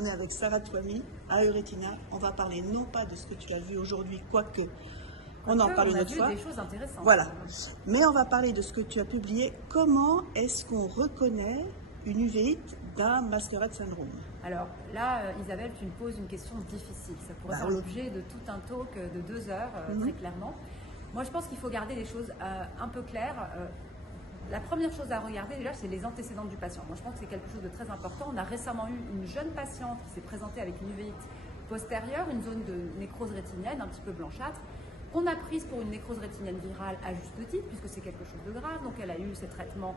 On est avec Sarah Twamy à Euretina. On va parler non pas de ce que tu as vu aujourd'hui, quoique on en parle une autre fois. Des choses intéressantes. Voilà. Mais on va parler de ce que tu as publié. Comment est-ce qu'on reconnaît une uvéite d'un mascarade syndrome? Alors là, Isabelle, tu me poses une question difficile. Ça pourrait faire l'objet de tout un talk de 2 heures, très clairement. Moi, je pense qu'il faut garder les choses un peu claires. La première chose à regarder, déjà, c'est les antécédents du patient. Moi, je pense que c'est quelque chose de très important. On a récemment eu une jeune patiente qui s'est présentée avec une uvéite postérieure, une zone de nécrose rétinienne, un petit peu blanchâtre, qu'on a prise pour une nécrose rétinienne virale à juste titre, puisque c'est quelque chose de grave. Donc, elle a eu ses traitements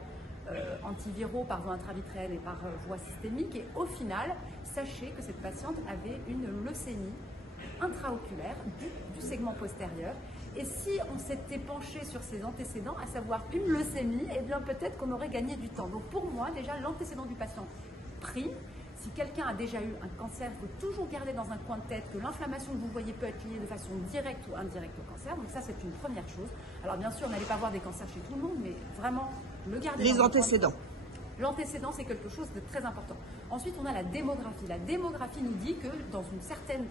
antiviraux par voie intravitréenne et par voie systémique. Et au final, sachez que cette patiente avait une leucémie intraoculaire du segment postérieur. Et si on s'était penché sur ses antécédents, à savoir une leucémie, eh bien peut-être qu'on aurait gagné du temps. Donc pour moi, déjà, l'antécédent du patient prime. Si quelqu'un a déjà eu un cancer, il faut toujours garder dans un coin de tête que l'inflammation que vous voyez peut être liée de façon directe ou indirecte au cancer. Donc ça, c'est une première chose. Alors bien sûr, on n'allait pas voir des cancers chez tout le monde, mais vraiment le garder. Les antécédents. L'antécédent, c'est quelque chose de très important. Ensuite, on a la démographie. La démographie nous dit que dans une certaine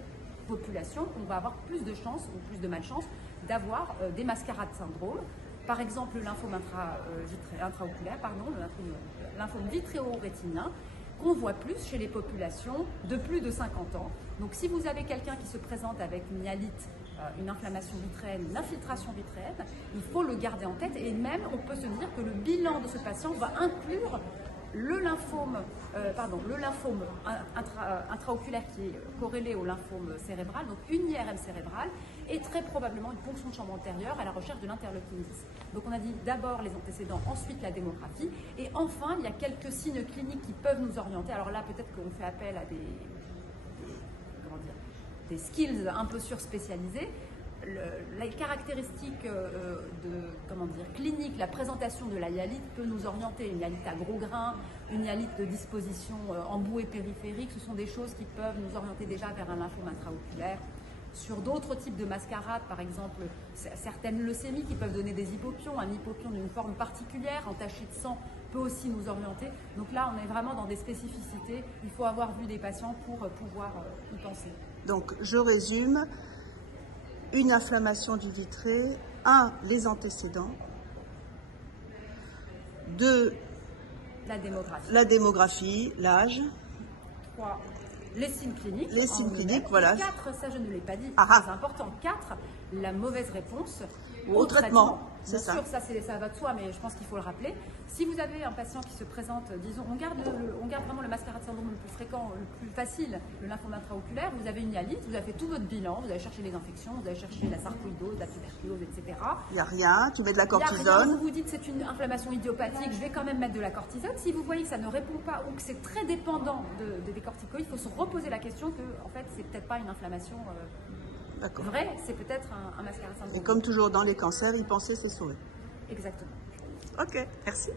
population, on va avoir plus de chances ou plus de malchance d'avoir des mascarades syndrome. Par exemple, le lymphome intraoculaire, le lymphome vitréo-rétinien, qu'on voit plus chez les populations de plus de 50 ans. Donc si vous avez quelqu'un qui se présente avec une myalite, une inflammation vitréenne, une infiltration vitréenne, il faut le garder en tête et même on peut se dire que le bilan de ce patient va inclure le lymphome intraoculaire qui est corrélé au lymphome cérébral, donc une IRM cérébrale, et très probablement une ponction de chambre antérieure à la recherche de l'interleukine 10. Donc on a dit d'abord les antécédents, ensuite la démographie, et enfin il y a quelques signes cliniques qui peuvent nous orienter. Alors là peut-être qu'on fait appel à des skills un peu surspécialisés. Les caractéristiques cliniques, la présentation de la hyalite peut nous orienter. Une hyalite à gros grains, une hyalite de disposition en bouée périphérique, ce sont des choses qui peuvent nous orienter déjà vers un lymphome intraoculaire. Sur d'autres types de mascarades, par exemple, certaines leucémies qui peuvent donner des hypopions, un hypopion d'une forme particulière, entaché de sang, peut aussi nous orienter. Donc là, on est vraiment dans des spécificités. Il faut avoir vu des patients pour pouvoir y penser. Donc, je résume. Une inflammation du vitré, 1, les antécédents, 2, la démographie, l'âge, 3, les signes cliniques. Les signes cliniques, voilà. 4, ça je ne l'ai pas dit, c'est important. 4, la mauvaise réponse au traitement. Bien sûr, ça va de soi, mais je pense qu'il faut le rappeler. Si vous avez un patient qui se présente, disons, on garde vraiment le mascarade syndrome le plus fréquent, le plus facile, le lymphome intraoculaire, vous avez une hyalite, vous avez fait tout votre bilan, vous avez cherché les infections, vous avez cherché la sarcoïdose, la tuberculose, etc. Il n'y a rien, tu mets de la cortisone. Il y a rien, vous vous dites c'est une inflammation idiopathique, je vais quand même mettre de la cortisone. Si vous voyez que ça ne répond pas ou que c'est très dépendant des corticoïdes, il faut se reposer la question que, en fait, c'est peut-être pas une inflammation vraie, c'est peut-être un mascarade syndrome. Et comme toujours dans les cancers, y penser, c'est sauver. Exactement. Ok, merci.